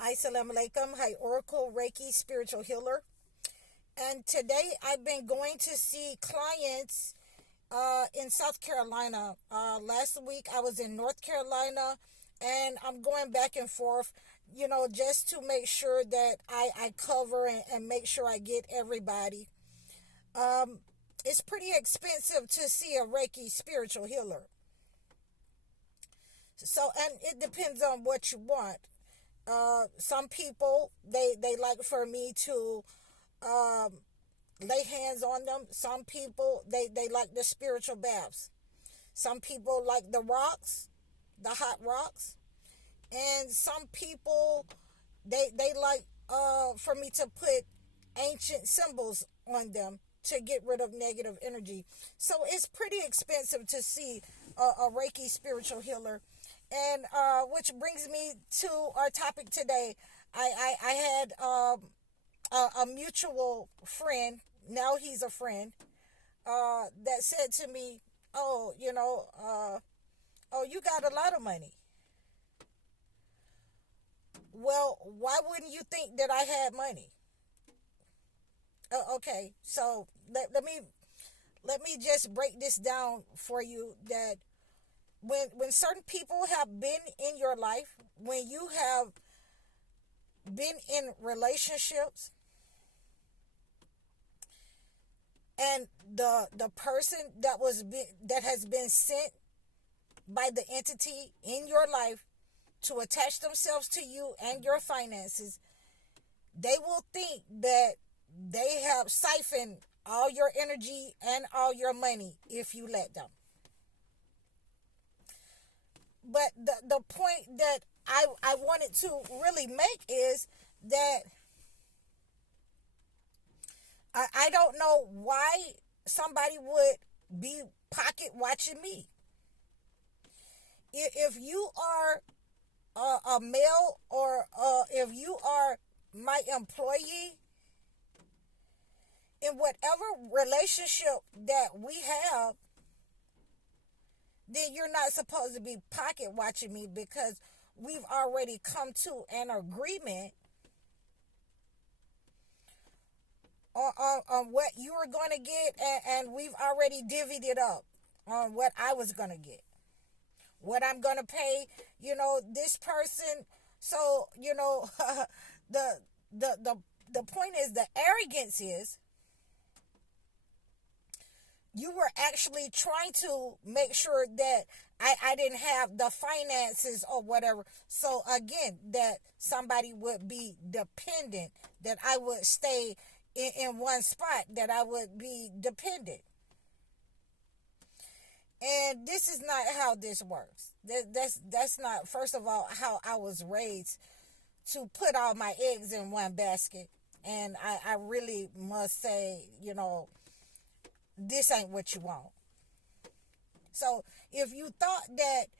Assalamu alaikum. Hi, Oracle Reiki Spiritual Healer. And today I've been going to see clients in South Carolina. Last week I was in North Carolina, and I'm going back and forth, just to make sure that I cover and make sure I get everybody. It's pretty expensive to see a Reiki spiritual healer. So, and it depends on what you want. Some people, they like for me to lay hands on them. Some people, they like the spiritual baths. Some people like the rocks, the hot rocks. And some people, they like for me to put ancient symbols on them to get rid of negative energy. So it's pretty expensive to see a Reiki spiritual healer. And which brings me to our topic today. I had a mutual friend, now he's a friend, that said to me, oh, you got a lot of money. Well, why wouldn't you think that I had money? Okay, so let me just break this down for you, that when certain people have been in your life, when you have been in relationships, and the person that has been sent by the entity in your life to attach themselves to you and your finances, they will think that they have siphoned all your energy and all your money if you let them. But the point that I wanted to really make is that I don't know why somebody would be pocket watching me. If you are a male, or if you are my employee, in whatever relationship that we have, then you're not supposed to be pocket watching me, because we've already come to an agreement on what you were going to get, and we've already divvied it up on what I was going to get, what I'm going to pay, this person. So, the point is, the arrogance is, you were actually trying to make sure that I didn't have the finances or whatever. So again, that somebody would be dependent, that I would stay in one spot, that I would be dependent. And this is not how this works. That's not, first of all, how I was raised, to put all my eggs in one basket. And I really must say, this ain't what you want. So if you thought that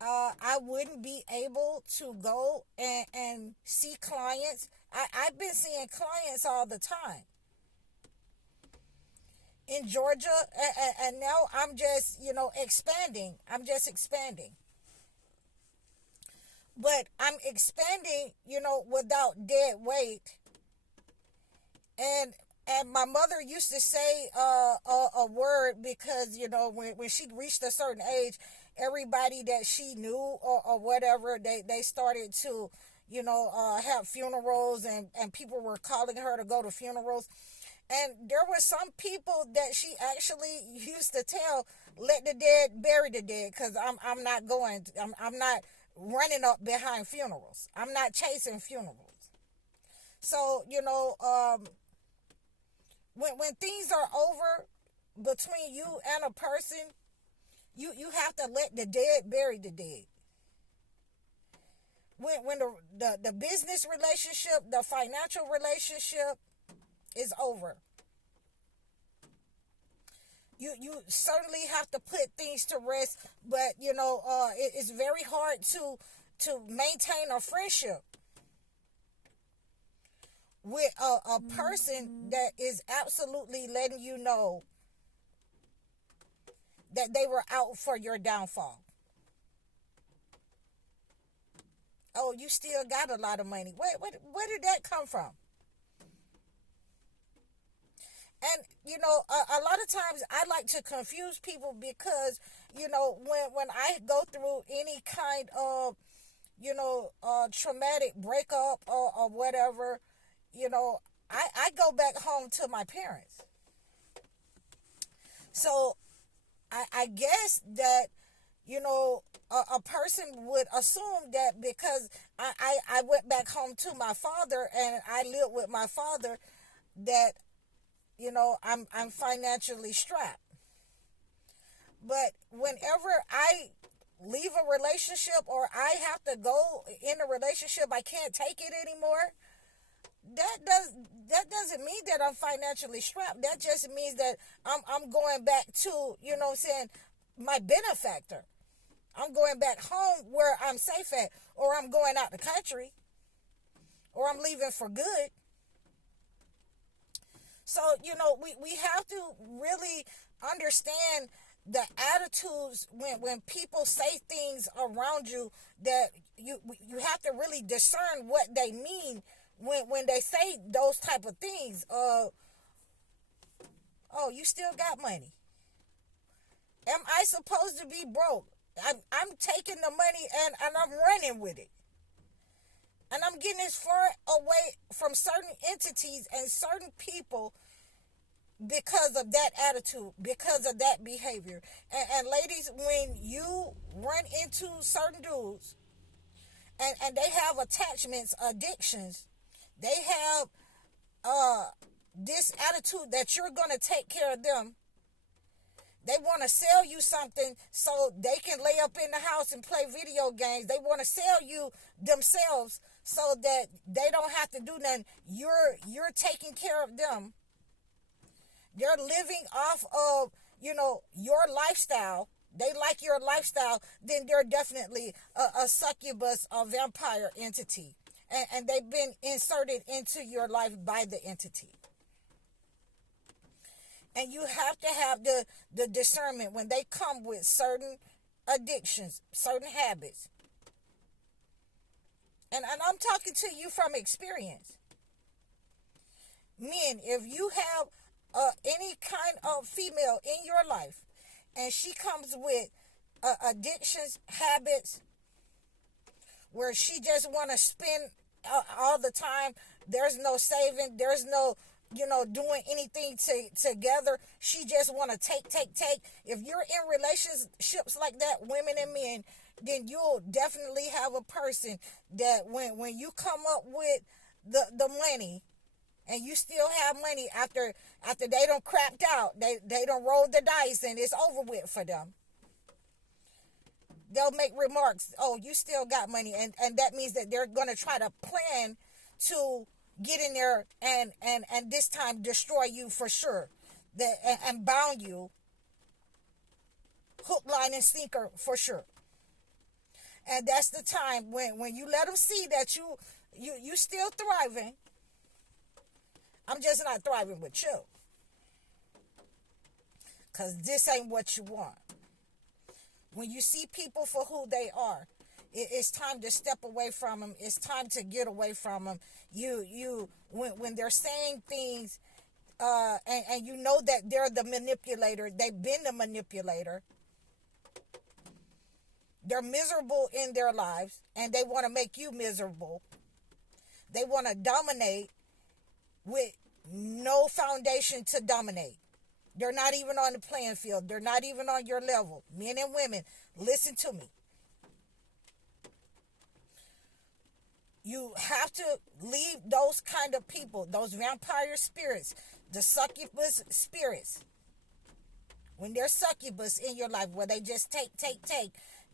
I wouldn't be able to go and see clients, I've been seeing clients all the time in Georgia, and now I'm just, expanding. I'm just expanding. But I'm expanding, without dead weight. And my mother used to say a word, because, when she reached a certain age, everybody that she knew or whatever, they started to, have funerals, and people were calling her to go to funerals. And there were some people that she actually used to tell, let the dead bury the dead, because I'm not going, I'm not running up behind funerals. I'm not chasing funerals. So, when things are over between you and a person, you have to let the dead bury the dead. When the business relationship, the financial relationship is over, you certainly have to put things to rest. But it's very hard to maintain a friendship with a person that is absolutely letting you know that they were out for your downfall. oh, you still got a lot of money. Where did that come from? And a lot of times I like to confuse people because when I go through any kind of traumatic breakup or whatever, I go back home to my parents. So I guess that a person would assume that because I went back home to my father and I lived with my father, that I'm financially strapped. But whenever I leave a relationship or I have to go in a relationship, I can't take it anymore. That doesn't mean that I'm financially strapped. That just means that I'm going back to, what I'm saying, my benefactor. I'm going back home where I'm safe at, or I'm going out the country, or I'm leaving for good. So, we have to really understand the attitudes when people say things around you, that you have to really discern what they mean when they say those type of things. Oh, you still got money. Am I supposed to be broke? I'm taking the money and I'm running with it. And I'm getting as far away from certain entities and certain people because of that attitude, because of that behavior. And ladies, when you run into certain dudes and they have attachments, addictions, they have this attitude that you're going to take care of them. They want to sell you something so they can lay up in the house and play video games. They want to sell you themselves so that they don't have to do nothing. You're taking care of them. They're living off of, your lifestyle. They like your lifestyle. Then they're definitely a succubus, a vampire entity. And they've been inserted into your life by the entity. And you have to have the discernment when they come with certain addictions, certain habits. And I'm talking to you from experience. Men, if you have any kind of female in your life and she comes with addictions, habits, where she just want to spend all the time, there's no saving, there's no doing anything together. She just want to take. If you're in relationships like that, women and men, then you'll definitely have a person that when you come up with the money, and you still have money after they done crapped out, they done rolled the dice and it's over with for them. They'll make remarks, oh, you still got money, and that means that they're gonna try to plan to get in there and this time destroy you for sure, and bound you hook, line, and sinker for sure. And that's the time when you let them see that you still thriving. I'm just not thriving with you, because this ain't what you want. When you see people for who they are, it's time to step away from them. It's time to get away from them. When they're saying things, and you know that they're the manipulator, they've been the manipulator. They're miserable in their lives, and they want to make you miserable. They want to dominate with no foundation to dominate. They're not even on the playing field. They're not even on your level. Men and women, listen to me. You have to leave those kind of people, those vampire spirits, the succubus spirits. When there's succubus in your life, where they just take,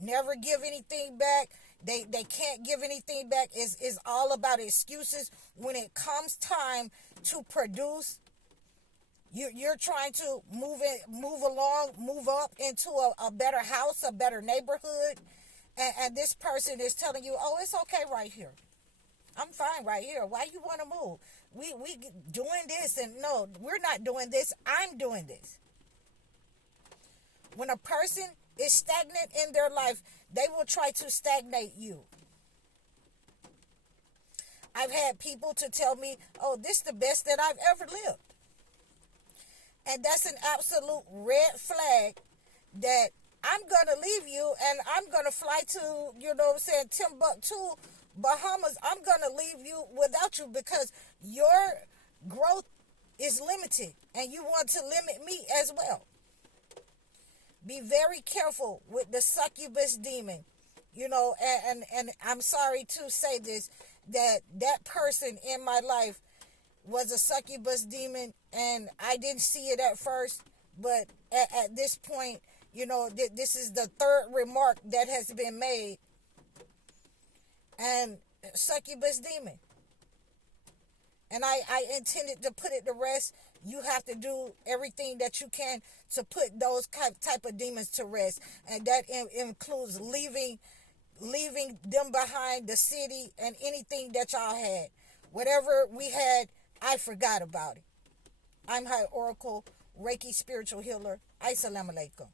never give anything back. They can't give anything back. It's all about excuses. When it comes time to produce, you're trying to move along, move up into a better house, a better neighborhood, and this person is telling you, oh, it's okay right here. I'm fine right here. Why you want to move? We doing this, and no, we're not doing this. I'm doing this. When a person is stagnant in their life, they will try to stagnate you. I've had people to tell me, oh, this is the best that I've ever lived. And that's an absolute red flag that I'm going to leave you and I'm going to fly to, you know what I'm saying, Timbuktu, Bahamas. I'm going to leave you without you because your growth is limited and you want to limit me as well. Be very careful with the succubus demon. You know, and I'm sorry to say this, that person in my life was a succubus demon, and I didn't see it at first, but at this point, you know, this is the third remark that has been made. And succubus demon. And I intended to put it to rest. You have to do everything that you can to put those type of demons to rest. And that includes leaving them behind, the city, and anything that y'all had. Whatever we had, I forgot about it. I'm High Oracle, Reiki Spiritual Healer. Assalamu alaikum.